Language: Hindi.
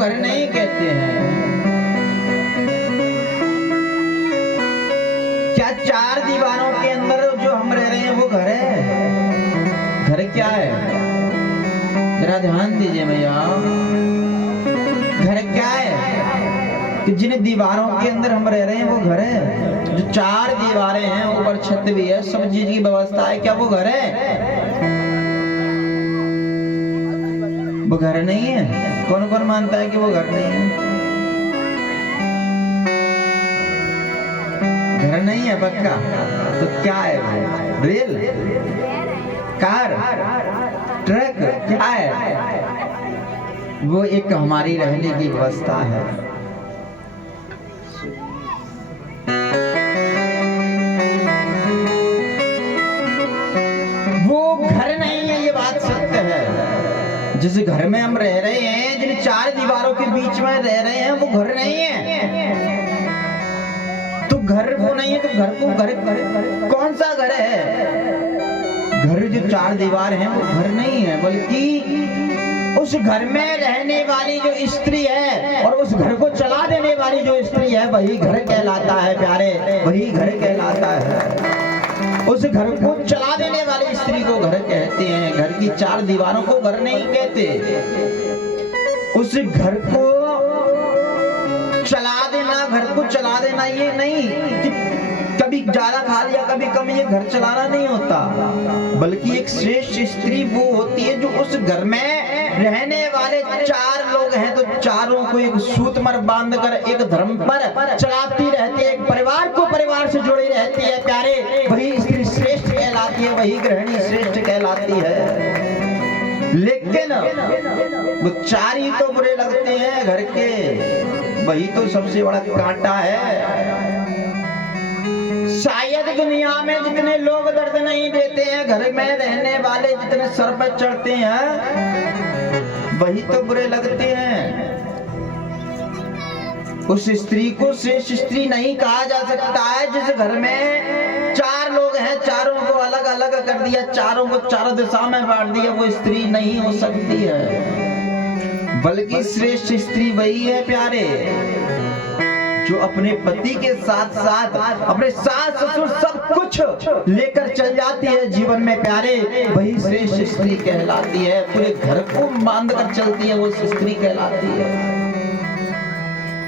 घर नहीं कहते हैं। क्या चार दीवारों के अंदर जो हम रह रहे हैं वो घर है? घर क्या है? जरा ध्यान दीजिए भैया, घर क्या है कि जिन दीवारों के अंदर हम रह रहे हैं वो घर है? जो चार दीवारें हैं, ऊपर छत भी है, सब चीज की व्यवस्था है, क्या वो घर है? वो घर नहीं है। कौन कौन मानता है कि वो घर नहीं है? घर नहीं है पक्का? तो क्या है वो? रेल, कार, ट्रक, क्या है वो? एक हमारी रहने की व्यवस्था है। वो घर नहीं है, ये बात सत्य है। जिस घर में हम रह रहे हैं, जिन चार दीवारों के बीच में रह रहे हैं, वो घर नहीं है। तो घर वो नहीं है तो घर को घर कौन सा घर है? घर जो चार दीवार हैं वो घर नहीं है, बल्कि उस घर में रहने वाली जो स्त्री है और उस घर को चला देने वाली जो स्त्री है, वही घर कहलाता है प्यारे, वही घर कहलाता है। उस घर को चला देने वाली स्त्री को घर कहते हैं। घर की चार दीवारों को घर नहीं कहते। उस घर को चला देना, घर को चला देना ये नहीं कि कभी ज्यादा खा लिया कभी कम, ये घर चलाना नहीं होता। बल्कि एक श्रेष्ठ स्त्री वो होती है जो उस घर में रहने वाले चार लोग हैं तो चारों को एक सूतमर बांधकर एक धर्म पर चलाती रहती है, एक परिवार को परिवार से जुड़ी रहती है प्यारे, वही स्त्री श्रेष्ठ कहलाती है, वही गृहिणी श्रेष्ठ कहलाती है। लेकिन वो चार ही तो बुरे लगते हैं घर के, वही तो सबसे बड़ा कांटा है। शायद दुनिया में जितने लोग दर्द नहीं देते हैं, घर में रहने वाले जितने सर पर चढ़ते हैं, वही तो बुरे लगते हैं। उस स्त्री को श्रेष्ठ स्त्री नहीं कहा जा सकता है जिस घर में चार लोग हैं, चारों को अलग अलग कर दिया, चारों को चारों दिशा में बांट दिया, वो स्त्री नहीं हो सकती है। बल्कि श्रेष्ठ स्त्री वही है प्यारे जो अपने पति के साथ साथ अपने सास ससुर सब कुछ लेकर चल जाती है जीवन में प्यारे, वही श्रेष्ठ स्त्री कहलाती है। पूरे घर को बांध कर चलती है, वो स्त्री कहलाती है।